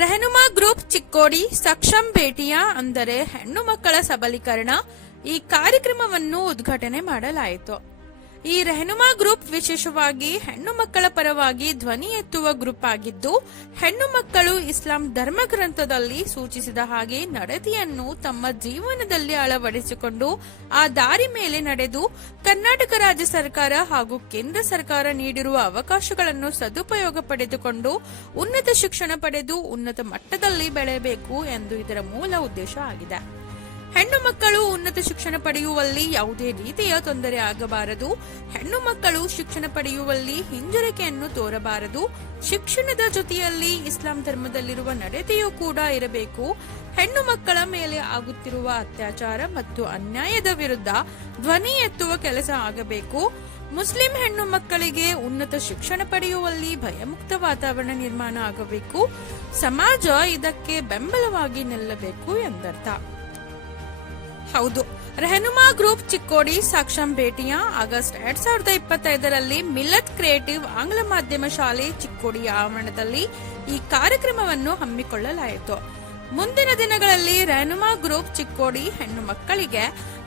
ರೆಹನುಮಾ group Chikkodi Saksham ಭೇಟಿಯ ಅಂದರೆ ಹೆಣ್ಣು ಮಕ್ಕಳ ಸಬಲೀಕರಣ ಈ ಕಾರ್ಯಕ್ರಮವನ್ನು ಉದ್ಘಾಟನೆ ಮಾಡಲಾಯಿತು. ಈ ರೆಹನುಮಾ ಗ್ರೂಪ್ ವಿಶೇಷವಾಗಿ ಹೆಣ್ಣು ಮಕ್ಕಳ ಪರವಾಗಿ ಧ್ವನಿ ಎತ್ತುವ ಗ್ರೂಪ್ ಆಗಿದ್ದು, ಹೆಣ್ಣು ಮಕ್ಕಳು ಇಸ್ಲಾಂ ಧರ್ಮಗ್ರಂಥದಲ್ಲಿ ಸೂಚಿಸಿದ ಹಾಗೆ ನಡತೆಯನ್ನು ತಮ್ಮ ಜೀವನದಲ್ಲಿ ಅಳವಡಿಸಿಕೊಂಡು ಆ ದಾರಿ ಮೇಲೆ ನಡೆದು ಕರ್ನಾಟಕ ರಾಜ್ಯ ಸರ್ಕಾರ ಹಾಗೂ ಕೇಂದ್ರ ಸರ್ಕಾರ ನೀಡಿರುವ ಅವಕಾಶಗಳನ್ನು ಸದುಪಯೋಗ ಪಡೆದುಕೊಂಡು ಉನ್ನತ ಶಿಕ್ಷಣ ಪಡೆದು ಉನ್ನತ ಮಟ್ಟದಲ್ಲಿ ಬೆಳೆಯಬೇಕು ಎಂದು ಇದರ ಮೂಲ ಉದ್ದೇಶ ಆಗಿದೆ. ಹೆಣ್ಣು ಮಕ್ಕಳು ಉನ್ನತ ಶಿಕ್ಷಣ ಪಡೆಯುವಲ್ಲಿ ಯಾವುದೇ ರೀತಿಯ ತೊಂದರೆ ಆಗಬಾರದು. ಹೆಣ್ಣು ಮಕ್ಕಳು ಶಿಕ್ಷಣ ಪಡೆಯುವಲ್ಲಿ ಹಿಂಜರಿಕೆಯನ್ನು ತೋರಬಾರದು. ಶಿಕ್ಷಣದ ಜೊತೆಯಲ್ಲಿ ಇಸ್ಲಾಂ ಧರ್ಮದಲ್ಲಿರುವ ನಡತೆಯೂ ಕೂಡ ಇರಬೇಕು. ಹೆಣ್ಣು ಮಕ್ಕಳ ಮೇಲೆ ಆಗುತ್ತಿರುವ ಅತ್ಯಾಚಾರ ಮತ್ತು ಅನ್ಯಾಯದ ವಿರುದ್ಧ ಧ್ವನಿ ಎತ್ತುವ ಕೆಲಸ ಆಗಬೇಕು. ಮುಸ್ಲಿಂ ಹೆಣ್ಣು ಮಕ್ಕಳಿಗೆ ಉನ್ನತ ಶಿಕ್ಷಣ ಪಡೆಯುವಲ್ಲಿ ಭಯಮುಕ್ತ ವಾತಾವರಣ ನಿರ್ಮಾಣ ಆಗಬೇಕು. ಸಮಾಜ ಇದಕ್ಕೆ ಬೆಂಬಲವಾಗಿ ನಿಲ್ಲಬೇಕು ಎಂದರ್ಥ. ಹೌದು, ರೆಹನುಮಾ ಗ್ರೂಪ್ ಚಿಕ್ಕೋಡಿ ಸಕ್ಷಮ್ ಭೇಟಿಯ ಆಗಸ್ಟ್ 2025ರಲ್ಲಿ ಮಿಲ್ಲತ್ ಕ್ರಿಯೇಟಿವ್ ಆಂಗ್ಲ ಮಾಧ್ಯಮ ಶಾಲೆ ಚಿಕ್ಕೋಡಿಯ ಆವರಣದಲ್ಲಿ ಈ ಕಾರ್ಯಕ್ರಮವನ್ನು ಹಮ್ಮಿಕೊಳ್ಳಲಾಯಿತು. ಮುಂದಿನ ದಿನಗಳಲ್ಲಿ ರೆಹನುಮಾ ಗ್ರೂಪ್ ಚಿಕ್ಕೋಡಿ ಹೆಣ್ಣು ಮಕ್ಕಳಿಗೆ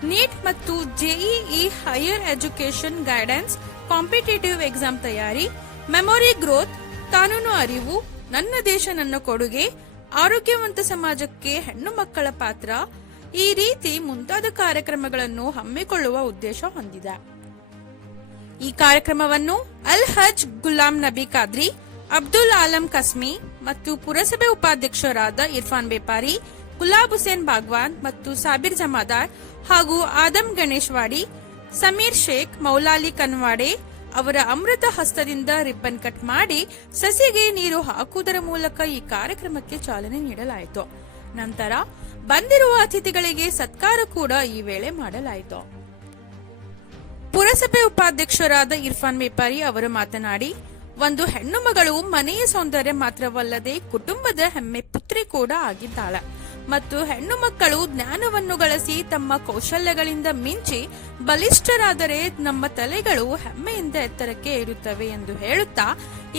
ನೀಟ್ ಮತ್ತು JEE higher education guidance, competitive exam ತಯಾರಿ, ಮೆಮೊರಿ ಗ್ರೋತ್, ಕಾನೂನು ಅರಿವು, ನನ್ನ ದೇಶ ನನ್ನ ಕೊಡುಗೆ, ಆರೋಗ್ಯವಂತ ಸಮಾಜಕ್ಕೆ ಹೆಣ್ಣು ಮಕ್ಕಳ ಪಾತ್ರ ಈ ರೀತಿ ಮುಂತಾದ ಕಾರ್ಯಕ್ರಮಗಳನ್ನು ಹಮ್ಮಿಕೊಳ್ಳುವ ಉದ್ದೇಶ ಹೊಂದಿದೆ. ಈ ಕಾರ್ಯಕ್ರಮವನ್ನು ಅಲ್ ಹಜ್ ಗುಲಾಂ ನಬಿ ಖಾದ್ರಿ, ಅಬ್ದುಲ್ ಆಲಂ ಕಸ್ಮಿ ಮತ್ತು ಪುರಸಭೆ ಉಪಾಧ್ಯಕ್ಷರಾದ ಇರ್ಫಾನ್ ಬೇಪಾರಿ, ಗುಲಾಬ್ ಹುಸೇನ್ ಬಾಗ್ವಾನ್ ಮತ್ತು ಸಾಬಿರ್ ಜಮಾದಾರ್ ಹಾಗೂ ಆದಂ ಗಣೇಶ್ವಾಡಿ, ಸಮೀರ್ ಶೇಖ್, ಮೌಲಾಲಿ ಕನ್ವಾಡೆ ಅವರ ಅಮೃತ ಹಸ್ತದಿಂದ ರಿಬ್ಬನ್ ಕಟ್ ಮಾಡಿ ಸಸಿಗೆ ನೀರು ಹಾಕುವುದರ ಮೂಲಕ ಈ ಕಾರ್ಯಕ್ರಮಕ್ಕೆ ಚಾಲನೆ ನೀಡಲಾಯಿತು. ನಂತರ ಬಂದಿರುವ ಅತಿಥಿಗಳಿಗೆ ಸತ್ಕಾರ ಕೂಡ ಈ ವೇಳೆ ಮಾಡಲಾಯಿತು. ಪುರಸಭೆ ಉಪಾಧ್ಯಕ್ಷರಾದ ಇರ್ಫಾನ್ ಬೇಪಾರಿ ಅವರು ಮಾತನಾಡಿ, ಒಂದು ಹೆಣ್ಣು ಮಗಳು ಮನೆಯ ಸೌಂದರ್ಯ ಮಾತ್ರವಲ್ಲದೆ ಕುಟುಂಬದ ಹೆಮ್ಮೆ ಪುತ್ರಿ ಕೂಡ ಆಗಿದ್ದಾಳೆ ಮತ್ತು ಹೆಣ್ಣು ಮಕ್ಕಳು ಜ್ಞಾನವನ್ನು ಗಳಿಸಿ ತಮ್ಮ ಕೌಶಲ್ಯಗಳಿಂದ ಮಿಂಚಿ ಬಲಿಷ್ಠರಾದರೆ ನಮ್ಮ ತಲೆಗಳು ಹೆಮ್ಮೆಯಿಂದ ಎತ್ತರಕ್ಕೆ ಏರುತ್ತವೆ ಎಂದು ಹೇಳುತ್ತಾ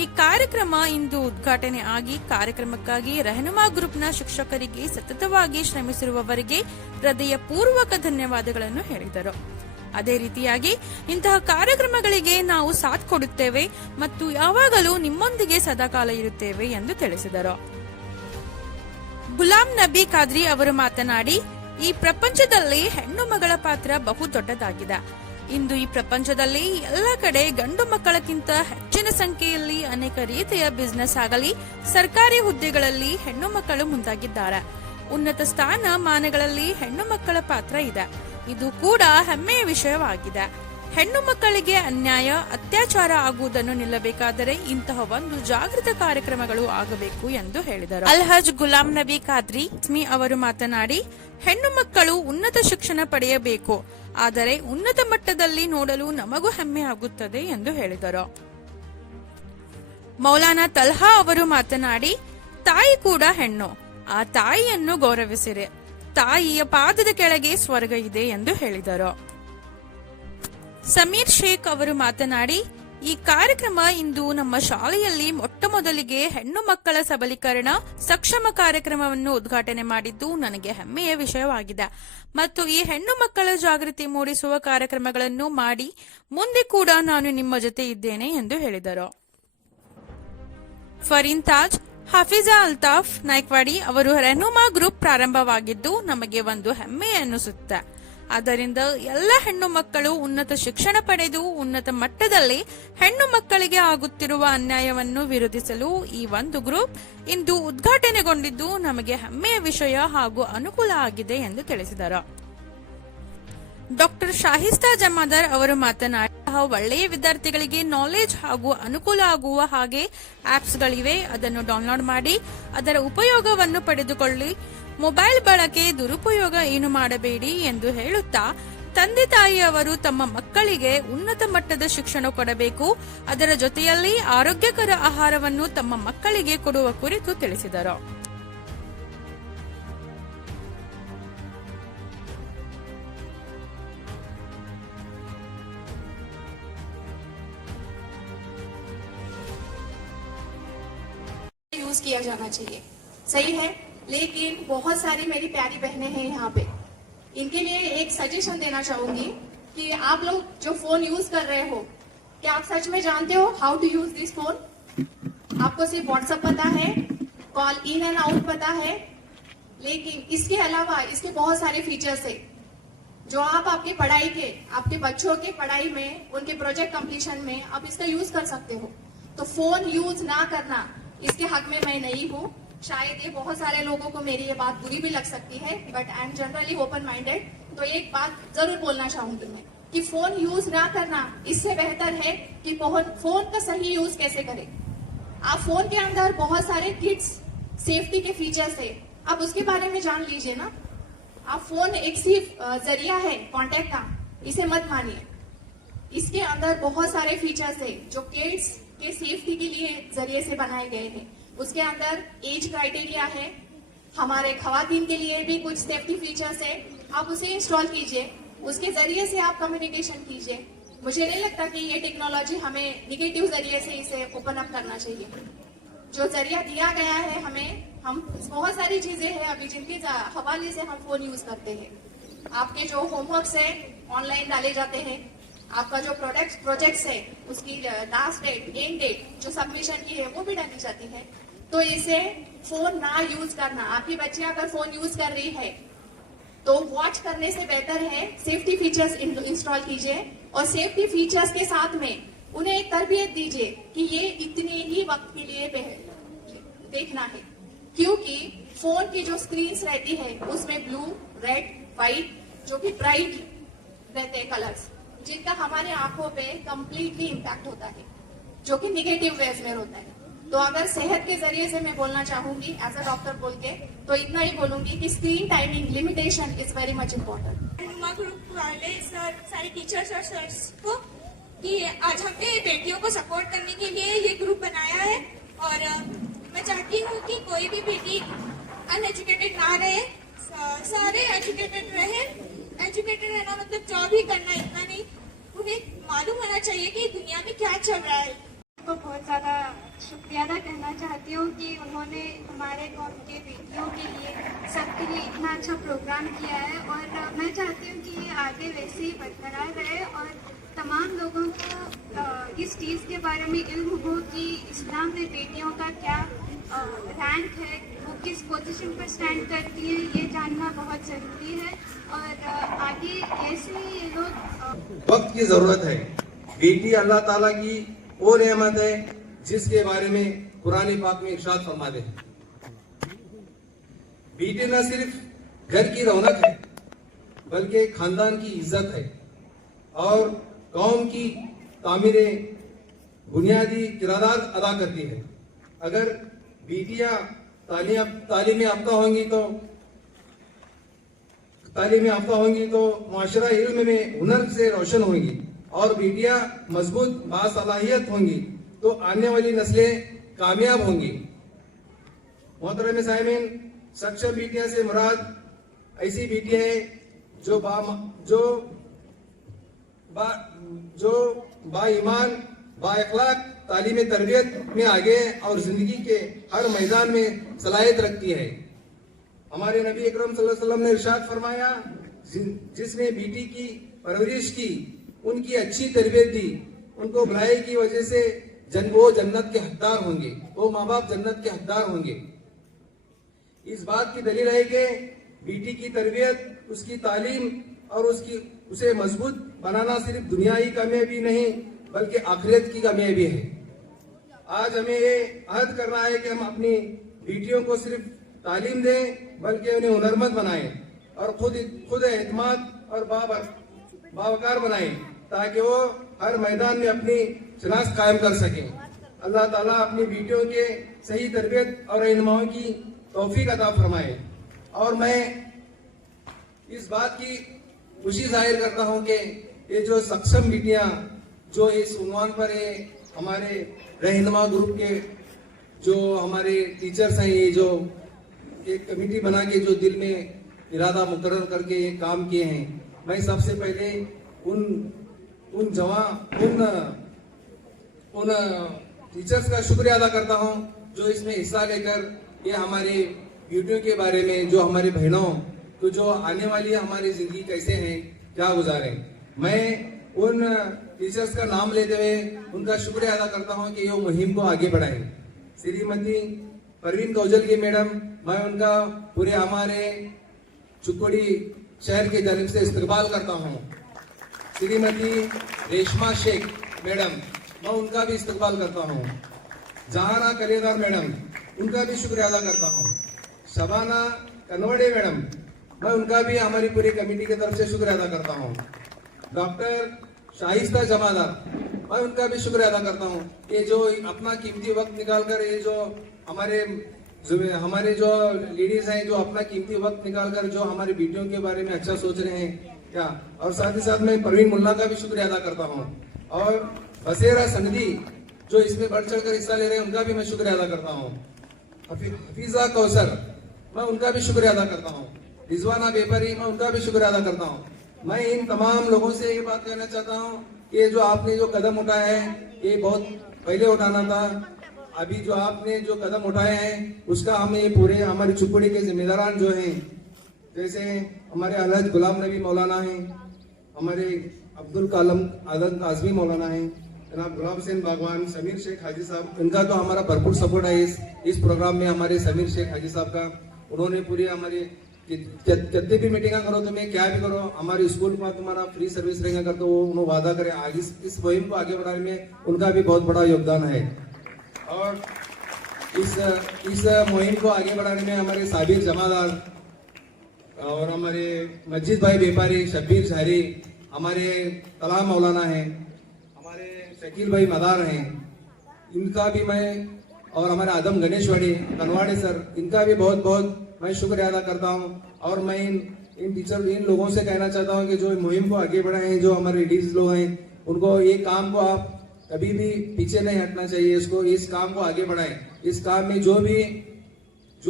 ಈ ಕಾರ್ಯಕ್ರಮ ಇಂದು ಉದ್ಘಾಟನೆ ಆಗಿ ಕಾರ್ಯಕ್ರಮಕ್ಕಾಗಿ ರೆಹನುಮಾ ಗ್ರೂಪ್ನ ಶಿಕ್ಷಕರಿಗೆ ಸತತವಾಗಿ ಶ್ರಮಿಸಿರುವವರಿಗೆ ಹೃದಯಪೂರ್ವಕ ಧನ್ಯವಾದಗಳನ್ನು ಹೇಳಿದರು. ಅದೇ ರೀತಿಯಾಗಿ ಇಂತಹ ಕಾರ್ಯಕ್ರಮಗಳಿಗೆ ನಾವು ಸಾಥ್ ಕೊಡುತ್ತೇವೆ ಮತ್ತು ಯಾವಾಗಲೂ ನಿಮ್ಮೊಂದಿಗೆ ಸದಾಕಾಲ ಇರುತ್ತೇವೆ ಎಂದು ತಿಳಿಸಿದರು. ಗುಲಾಂ ನಬಿ ಖಾದ್ರಿ ಅವರು ಮಾತನಾಡಿ, ಈ ಪ್ರಪಂಚದಲ್ಲಿ ಹೆಣ್ಣು ಮಗಳ ಪಾತ್ರ ಬಹು ದೊಡ್ಡದಾಗಿದೆ. ಇಂದು ಈ ಪ್ರಪಂಚದಲ್ಲಿ ಎಲ್ಲ ಕಡೆ ಗಂಡು ಮಕ್ಕಳಕ್ಕಿಂತ ಹೆಚ್ಚಿನ ಸಂಖ್ಯೆಯಲ್ಲಿ ಅನೇಕ ರೀತಿಯ ಬಿಸಿನೆಸ್ ಆಗಲಿ ಸರ್ಕಾರಿ ಹುದ್ದೆಗಳಲ್ಲಿ ಹೆಣ್ಣು ಮಕ್ಕಳು ಮುಂದಾಗಿದ್ದಾರೆ. ಉನ್ನತ ಸ್ಥಾನ ಮಾನಗಳಲ್ಲಿ ಹೆಣ್ಣು ಮಕ್ಕಳ ಪಾತ್ರ ಇದೆ. ಇದು ಕೂಡ ಹೆಮ್ಮೆಯ ವಿಷಯವಾಗಿದೆ. ಹೆಣ್ಣು ಮಕ್ಕಳಿಗೆ ಅನ್ಯಾಯ ಅತ್ಯಾಚಾರ ಆಗುವುದನ್ನು ನಿಲ್ಲಬೇಕಾದರೆ ಇಂತಹ ಒಂದು ಜಾಗೃತ ಕಾರ್ಯಕ್ರಮಗಳು ಆಗಬೇಕು ಎಂದು ಹೇಳಿದರು. ಅಲ್ ಹಜ್ ಗುಲಾಂ ನಬಿ ಖಾದ್ರಿ ಅವರು ಮಾತನಾಡಿ, ಹೆಣ್ಣು ಮಕ್ಕಳು ಉನ್ನತ ಶಿಕ್ಷಣ ಪಡೆಯಬೇಕು, ಆದರೆ ಉನ್ನತ ಮಟ್ಟದಲ್ಲಿ ನೋಡಲು ನಮಗೂ ಹೆಮ್ಮೆ ಆಗುತ್ತದೆ ಎಂದು ಹೇಳಿದರು. ಮೌಲಾನಾ ತಲ್ಹಾ ಅವರು ಮಾತನಾಡಿ, ತಾಯಿ ಕೂಡ ಹೆಣ್ಣು, ಆ ತಾಯಿಯನ್ನು ಗೌರವಿಸಿರೆ, ತಾಯಿಯ ಪಾದದ ಕೆಳಗೆ ಸ್ವರ್ಗ ಇದೆ ಎಂದು ಹೇಳಿದರು. ಸಮೀರ್ ಶೇಖ್ ಅವರು ಮಾತನಾಡಿ, ಈ ಕಾರ್ಯಕ್ರಮ ಇಂದು ನಮ್ಮ ಶಾಲೆಯಲ್ಲಿ ಮೊಟ್ಟ ಮೊದಲಿಗೆ ಹೆಣ್ಣು ಮಕ್ಕಳ ಸಬಲೀಕರಣ ಸಕ್ಷಮ ಕಾರ್ಯಕ್ರಮವನ್ನು ಉದ್ಘಾಟನೆ ಮಾಡಿದ್ದು ನನಗೆ ಹೆಮ್ಮೆಯ ವಿಷಯವಾಗಿದೆ ಮತ್ತು ಈ ಹೆಣ್ಣು ಮಕ್ಕಳ ಜಾಗೃತಿ ಮೂಡಿಸುವ ಕಾರ್ಯಕ್ರಮಗಳನ್ನು ಮಾಡಿ ಮುಂದೆ ಕೂಡ ನಾನು ನಿಮ್ಮ ಜೊತೆ ಇದ್ದೇನೆ ಎಂದು ಹೇಳಿದರು. ಫರೀನ್ ತಾಜ್, ಹಾಫಿಜಾ ಅಲ್ತಾಫ್ ನಾಯ್ಕ್ವಾಡಿ ಅವರು ರೆಹನುಮಾ ಗ್ರೂಪ್ ಪ್ರಾರಂಭವಾಗಿದ್ದು ನಮಗೆ ಒಂದು ಹೆಮ್ಮೆ ಎನ್ನಿಸುತ್ತೆ. ಆದ್ದರಿಂದ ಎಲ್ಲ ಹೆಣ್ಣು ಮಕ್ಕಳು ಉನ್ನತ ಶಿಕ್ಷಣ ಪಡೆದು ಉನ್ನತ ಮಟ್ಟದಲ್ಲಿ ಹೆಣ್ಣು ಮಕ್ಕಳಿಗೆ ಆಗುತ್ತಿರುವ ಅನ್ಯಾಯವನ್ನು ವಿರೋಧಿಸಲು ಈ ಒಂದು ಗ್ರೂಪ್ ಇಂದು ಉದ್ಘಾಟನೆಗೊಂಡಿದ್ದು ನಮಗೆ ಹೆಮ್ಮೆಯ ವಿಷಯ ಹಾಗೂ ಅನುಕೂಲ ಆಗಿದೆ ಎಂದು ತಿಳಿಸಿದರು. ಡಾಕ್ಟರ್ ಶಾಹಿಸ್ತಾ ಜಮಾದಾರ್ ಅವರು ಮಾತನಾಡಿ, ಒಳ್ಳೆಯ ವಿದ್ಯಾರ್ಥಿಗಳಿಗೆ ನಾಲೆಜ್ ಹಾಗೂ ಅನುಕೂಲ ಆಗುವ ಹಾಗೆ ಆಪ್ಸ್ ಗಳಿವೆ, ಅದನ್ನು ಡೌನ್ಲೋಡ್ ಮಾಡಿ ಅದರ ಉಪಯೋಗವನ್ನು ಪಡೆದುಕೊಳ್ಳಿ. ಮೊಬೈಲ್ ಬಳಕೆ ದುರುಪಯೋಗ ಏನು ಮಾಡಬೇಡಿ ಎಂದು ಹೇಳುತ್ತಾ ತಂದೆ ತಾಯಿಯವರು ತಮ್ಮ ಮಕ್ಕಳಿಗೆ ಉನ್ನತ ಮಟ್ಟದ ಶಿಕ್ಷಣ ಕೊಡಬೇಕು, ಅದರ ಜೊತೆಯಲ್ಲಿ ಆರೋಗ್ಯಕರ ಆಹಾರವನ್ನು ತಮ್ಮ ಮಕ್ಕಳಿಗೆ ಕೊಡುವ ಕುರಿತು ತಿಳಿಸಿದರು. यूज किया जाना चाहिए। सही है, लेकिन बहुत सारी मेरी प्यारी बहनें हैं यहाँ पे, इनके लिए एक सजेशन देना चाहूंगी कि आप लोग जो फोन यूज कर रहे हो, क्या आप सच में जानते हो how to use this phone? आपको सिर्फ व्हाट्सएप पता है, कॉल इन एंड आउट पता है, लेकिन इसके अलावा इसके बहुत सारे फीचर्स है जो आप आपके पढ़ाई के, आपके बच्चों के पढ़ाई में, उनके प्रोजेक्ट कंप्लीशन में आप इसका यूज कर सकते हो। तो फोन यूज ना करना, इसके हक में मैं नहीं हूँ। शायद ये बहुत सारे लोगों को मेरी ये बात बुरी भी लग सकती है, but I am generally open minded. तो एक बात जरूर बोलना चाहूंगी मैं कि फोन यूज ना करना इससे बेहतर है कि फोन का सही यूज कैसे करें। आप फोन के अंदर बहुत सारे किड्स सेफ्टी के फीचर्स है, आप उसके बारे में जान लीजिए ना। आप फोन एक सिर्फ जरिया है कांटेक्ट का, इसे मत मानिए। इसके अंदर बहुत सारे फीचर्स है जो किड्स के सेफ्टी के लिए जरिए से बनाए गए हैं। उसके अंदर एज क्राइटेरिया है, हमारे खवातीन के लिए भी कुछ सेफ्टी फीचर्स है, आप उसे इंस्टॉल कीजिए, उसके जरिए से आप कम्युनिकेशन कीजिए। मुझे नहीं लगता कि ये टेक्नोलॉजी हमें निगेटिव जरिए से इसे ओपन अप करना चाहिए। जो जरिया दिया गया है हमें, हम बहुत सारी चीजें हैं अभी जिनके हवाले से हम फोन यूज करते हैं। आपके जो होमवर्क्स है ऑनलाइन डाले जाते हैं, आपका जो प्रोजेक्ट्स है उसकी लास्ट डेट, एंड डेट जो सबमिशन की है वो भी डाली जाती है। तो इसे फोन ना यूज करना, आपकी बच्ची अगर फोन यूज कर रही है तो वॉच करने से बेहतर है सेफ्टी फीचर्स इंस्टॉल कीजिए, और सेफ्टी फीचर्स के साथ में उन्हें एक तरबियत दीजिए कि ये इतने ही वक्त के लिए देखना है, क्योंकि फोन की जो स्क्रीन्स रहती है उसमें ब्लू, रेड, व्हाइट जो कि ब्राइट रहते हैं कलर्स, जिनका हमारे आंखों पे कंप्लीटली इम्पैक्ट होता है, जो कि निगेटिव वेज में होता है। तो अगर सेहत के जरिए से मैं बोलना चाहूंगी एज अ डॉक्टर बोल के, तो इतना ही बोलूंगी कि screen timing limitation is very much important. Group वाले सर, सारे टीचर्स और सर्स को कि आज हमने बेटियों को सपोर्ट करने के लिए ये ग्रुप बनाया है, और मैं चाहती हूँ कि कोई भी बेटी अनएजुकेटेड ना रहे, सारे एजुकेटेड रहे। एजुकेटेड रहना मतलब जॉब ही करना इतना नहीं, उन्हें मालूम होना चाहिए कि दुनिया में क्या चल रहा है। को बहुत ज़्यादा शुक्रिया अदा करना चाहती हूँ कि उन्होंने हमारे कौम के बेटियों के लिए, सबके लिए इतना अच्छा प्रोग्राम किया है, और मैं चाहती हूँ कि ये आगे वैसे ही बरकरार रहे और तमाम लोगों को इस चीज़ के बारे में इल्म हो कि इस्लाम में बेटियों का क्या रैंक है, वो किस पोजीशन पर स्टैंड करती है, ये जानना बहुत ज़रूरी है। और आगे ऐसे ही ये लोग वक्त की ज़रूरत है। बेटी अल्लाह ताला की वो नेमत है जिसके बारे में कुरान पाक में इरशाद फरमाते हैं, बेटी न सिर्फ घर की रौनक है बल्कि खानदान की इज्जत है और कौम की तामीर बुनियादी किरदार अदा करती है। अगर बेटियां तालीम याफ्ता होंगी तो माशरा इल्म में हुनर से रोशन होंगी, और बेटियां मजबूत बासलाहियत होंगी तो आने वाली नस्लें कामयाब होंगी। मोहतरम साहिबीन, सक्षम बेटियां से मुराद ऐसी बेटियां हैं जो बाईमान, बाइखलाक, तालीम तरबियत में आगे और जिंदगी के हर मैदान में सलाहियत रखती है। हमारे नबी अकरम सल्लल्लाहु अलैहि वसल्लम ने इरशाद फरमाया, जिसने बेटी की परवरिश की, उनकी अच्छी तरबियत दी, उनको भलाई की वजह से वो जन्नत के हकदार होंगे, वो माँ बाप जन्नत के हकदार होंगे। इस बात की दलील है कि बेटी की तरबियत, उसकी तालीम और उसे मजबूत बनाना सिर्फ दुनियाई कामयाबी नहीं बल्कि आखिरत की कामयाबी है। आज हमें ये अहद करना है कि हम अपनी बेटियों को सिर्फ तालीम दें बल्कि उन्हें हुनरमंद बनाएं और खुद एतमाद और बावकार बनाएं ताकि वो हर मैदान में अपनी शनाख्त कायम कर सकें। अल्लाह ताला अपनी बेटियों के सही तरबियत और रहनुमाई की तौफीक अता फरमाए। और मैं इस बात की खुशी जाहिर करता हूं कि ये जो सक्षम बेटियां जो इस उन्वान पर है, हमारे रहनुमा ग्रुप के जो हमारे टीचर्स हैं, ये जो एक कमेटी बना के जो दिल में इरादा मुकर्रर करके ये काम किए हैं, मैं सबसे पहले उन टीचर्स का शुक्रिया अदा करता हूं जो इसमें हिस्सा लेकर ये हमारी बेटियों के बारे में, जो हमारी बहनों, तो जो आने वाली हमारी जिंदगी कैसे है, क्या गुजारें। मैं उन टीचर्स का नाम लेते हुए उनका शुक्रिया अदा करता हूं कि ये मुहिम को आगे बढ़ाएं। श्रीमती परवीन कौजल की मैडम, मैं उनका पूरे हमारे चिकोड़ी शहर की जानिब से इस्तकबाल करता हूं। श्रीमती रेशमा शेख मैडम, मैं उनका भी इस्तकबाल करता हूं। जहाना कलेदार मैडम, उनका भी शुक्रिया अदा करता हूं। शबाना कनवड़े मैडम, मैं उनका भी हमारी पूरी कमेटी की तरफ से शुक्रिया अदा करता हूं। डॉक्टर शाइस्ता जमादार, मैं उनका भी शुक्रिया अदा करता हूं कि जो अपना कीमती वक्त निकालकर ये जो हमारे जो लेडीज हैं, जो अपना कीमती वक्त निकालकर जो हमारी बेटियों के बारे में अच्छा सोच रहे हैं क्या। और साथ ही साथ मैं परवीन मुल्ला का भी शुक्रिया अदा करता हूं। और बसेरा संगदी जो इसमें बढ़ चढ़ कर हिस्सा ले रहे हैं, उनका भी मैं शुक्रिया अदा करता हूं। हफीजा कौसर, मैं उनका भी शुक्रिया अदा करता हूं। रिजवाना बेपरी, मैं उनका भी शुक्रिया अदा करता हूं। मैं इन तमाम लोगों से ये बात कहना चाहता हूं कि जो आपने जो कदम उठाया है, ये बहुत पहले उठाना था। अभी जो आपने जो कदम उठाए हैं, उसका हमें पूरे हमारे चिकोड़ी के जिम्मेदारान जो हैं, जैसे हमारे अलहज गुलाम नबी मौलाना हैं, हमारे अब्दुल कालम आदम काजमी मौलाना हैं, जनाब गुलाब हुसैन बागवान, समीर शेख हाजी साहब, इनका तो हमारा भरपूर सपोर्ट है इस प्रोग्राम में। हमारे समीर शेख हाजी साहब का, उन्होंने पूरी हमारी जितनी भी मीटिंग करो, तुम्हें क्या भी करो, हमारे स्कूल का तुम्हारा फ्री सर्विस रहेगा कर, तो वो उन्होंने वादा करे आगे इस मुहिम को आगे बढ़ाने में उनका भी बहुत बड़ा योगदान है। और इस मुहिम को आगे बढ़ाने में हमारे साबिर जमादार और हमारे मस्जिद भाई व्यापारी, शब्बीर झारी, हमारे तलाम मौलाना हैं, हमारे शकील भाई मदार हैं, इनका भी मैं, और हमारे आदम गणेशवाड़ी कनवाड़े सर, इनका भी बहुत बहुत मैं शुक्रिया अदा करता हूं। और मैं इन लोगों से कहना चाहता हूं कि जो मुहिम को आगे बढ़ाएं, जो हमारे लेडीज लोग हैं, उनको ये काम को आप कभी भी पीछे नहीं हटना चाहिए। इस काम को आगे बढ़ाएं। इस काम में जो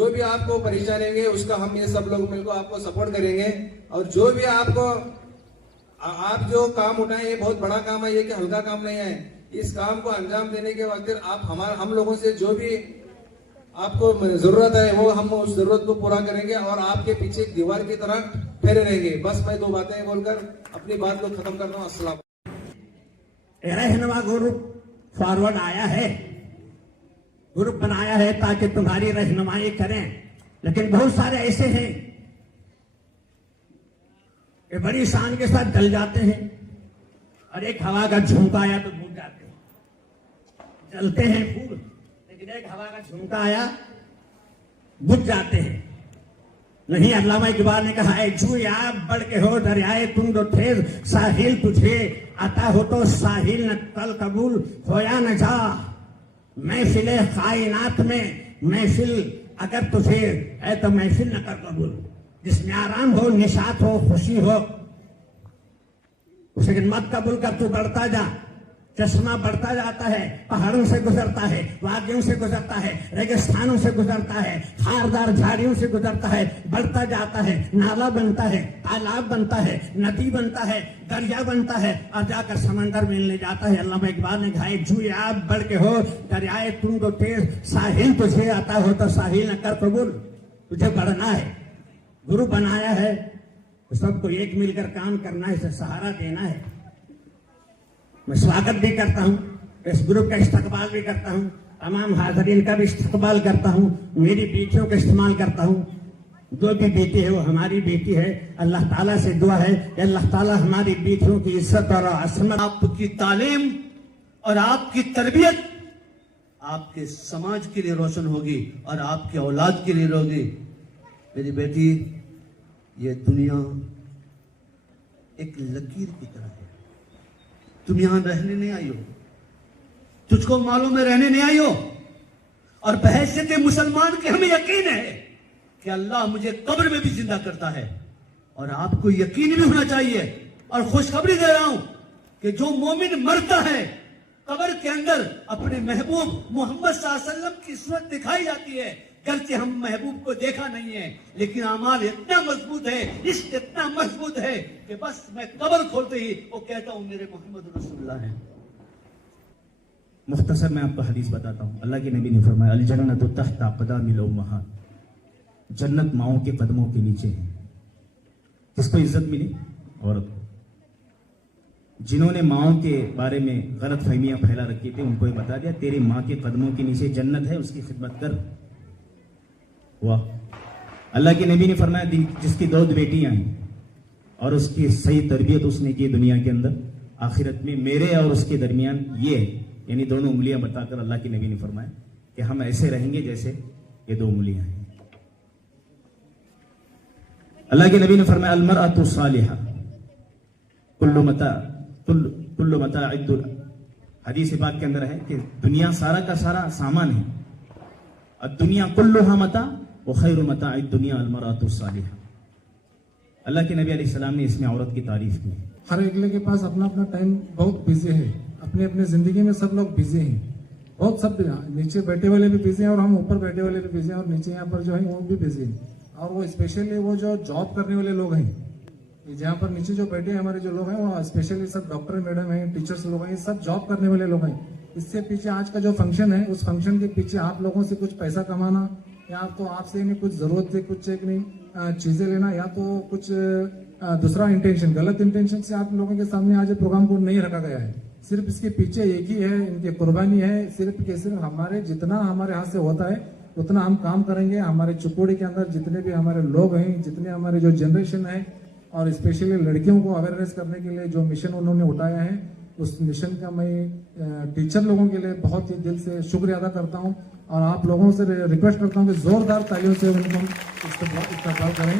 भी आपको परेशानी होंगे, उसका हम ये सब लोग मिलकर आपको सपोर्ट करेंगे। और जो भी आप जो काम उठाएं, ये बहुत बड़ा काम है, ये कि हल्का काम नहीं है। इस काम को अंजाम देने के वक्त हम लोगों से जो भी आपको जरूरत है, वो हम उस जरूरत को पूरा करेंगे और आपके पीछे एक दीवार की तरह ठहरे रहेंगे। बस मैं 2 बातें बोलकर अपनी बात को खत्म करता हूँ। अस्सलाम। रहनुमा ग्रुप फॉरवर्ड आया है, ग्रुप बनाया है ताकि तुम्हारी रहनुमाई करें, लेकिन बहुत सारे ऐसे हैं कि बड़ी शान के साथ जल जाते हैं और एक हवा का झोंका आया तो भूल जाते हैं। जलते हैं फूल, लेकिन एक हवा का झोंका आया बुझ जाते हैं। नहीं, अल्लामा इकबाल ने कहा है, जू आप बढ़ के हो दरियाए तुम दो ठेर, साहिल तुझे आता हो तो साहिल न कल कबूल होया न जा। महफिल कायनात में महफिल अगर तुझे है तो महफिल न कर कबूल। जिसमें आराम हो, निशात हो, खुशी हो, उसे मत कबूल कर। तू बढ़ता जा, चश्मा बढ़ता जाता है, पहाड़ों से गुजरता है, वादियों से गुजरता है, रेगिस्तानों से गुजरता है, खारदार झाड़ियों से गुजरता है, बढ़ता जाता है, नाला बनता है, तालाब बनता है, नदी बनता है, दरिया बनता है और जाकर समंदर मिलने जाता है। अल्लामा इकबाल ने कहा, जू आप बढ़ के हो दरियाए तुम तो तेज, साहिल तुझे आता हो तो साहिल न कर कबूल। तुझे बढ़ना है, गुरु बनाया है तो सबको एक मिलकर काम करना है, इसे सहारा देना है। मैं स्वागत भी करता हूं, इस ग्रुप का इस्तकबाल भी करता हूं, तमाम हाज़रीन का भी इस्तकबाल करता हूं, मेरी बेटियों का इस्तेमाल करता हूं। जो भी बेटी है वो हमारी बेटी है। अल्लाह ताला से दुआ है कि अल्लाह ताला हमारी बेटियों की इज्जत और असमत, आपकी तालीम और आपकी तरबियत आपके समाज के लिए रोशन होगी और आपकी औलाद के लिए होगी। मेरी बेटी, ये दुनिया एक लकीर की तरह है। तुम यहां रहने नहीं आई हो, तुझको मालूम है रहने नहीं आई हो, और बहैसियत मुसलमान के हमें यकीन है कि अल्लाह मुझे कब्र में भी जिंदा करता है। और आपको यकीन भी होना चाहिए, और खुशखबरी दे रहा हूं कि जो मोमिन मरता है कब्र के अंदर अपने महबूब मोहम्मद सल्लल्लाहु अलैहि वसल्लम की सूरत दिखाई जाती है। करके हम महबूब को देखा नहीं है, लेकिन अमाल इतना मजबूत है, इश्क इतना मजबूत है कि बस मैं कब्र खोलते ही वो कहता हूं मेरे मोहम्मद रसूलुल्लाह है। मुख्तसर मैं आपको हदीस बताता हूँ। अल्लाह के नबी ने फरमाया अल जन्नतु तहत अक़दामिल उम्महात, जन्नत माओं के कदमों के नीचे है। किसको इज्जत मिली? औरत को। जिन्होंने माओं के बारे में गलत फहमियां फैला रखी थी उनको ये बता दिया तेरी माँ के कदमों के नीचे जन्नत है, उसकी खिदमत कर। वाह! अल्लाह के नबी ने फरमाया जिसकी 2 बेटियां हैं और उसकी सही तरबियत उसने की दुनिया के अंदर, आखिरत में मेरे और उसके दरमियान ये है, यानी दोनों उंगलियां बताकर अल्लाह के नबी ने फरमाया कि हम ऐसे रहेंगे जैसे ये 2 उंगलियां हैं। अल्लाह के नबी ने फरमाया अलमरअतु सालिहा कुल्लु मताइद्दुल, हदीस पाक के अंदर है कि दुनिया सारा का सारा सामान है। दुनिया कुल्लुहा मता व खैरु मताइद दुनिया अलमरअतु सालिहा। अल्लाह के नबी अलैहि सलाम ने इसमें औरत की तारीफ की। हर एक के पास अपना अपना टाइम बहुत बिजी है, अपने अपने जिंदगी में सब लोग बिजी हैं, बहुत सब नीचे बैठे वाले भी बिजी हैं और हम ऊपर बैठे वाले भी बिजी हैं और नीचे यहाँ पर जो है वो भी बिजी हैं। और वो स्पेशली वो जो जॉब करने वाले लोग हैं, जहाँ पर नीचे जो बैठे हैं हमारे जो लोग हैं वो स्पेशली सब डॉक्टर मैडम हैं, टीचर्स लोग हैं, सब जॉब करने वाले लोग हैं। इससे पीछे आज का जो फंक्शन है उस फंक्शन के पीछे आप लोगों से कुछ पैसा कमाना या तो आपसे नहीं कुछ जरूरत है कुछ एक नहीं चीजें लेना या तो कुछ दूसरा इंटेंशन, गलत इंटेंशन से आप लोगों के सामने आज प्रोग्राम को नहीं रखा गया है। सिर्फ इसके पीछे एक ही है, इनकी कुर्बानी है, सिर्फ के सिर्फ हमारे जितना हमारे हाथ से होता है उतना हम काम करेंगे। हमारे चिकोड़ी के अंदर जितने भी हमारे लोग हैं, जितने हमारे जो जनरेशन है और स्पेशली लड़कियों को अवेयरनेस करने के लिए जो मिशन उन्होंने उठाया है उस मिशन का मैं टीचर लोगों के लिए बहुत ही दिल से शुक्रिया अदा करता हूं और आप लोगों से रिक्वेस्ट करता हूं कि जोरदार तालियों से उनको इस्तेमाल करें।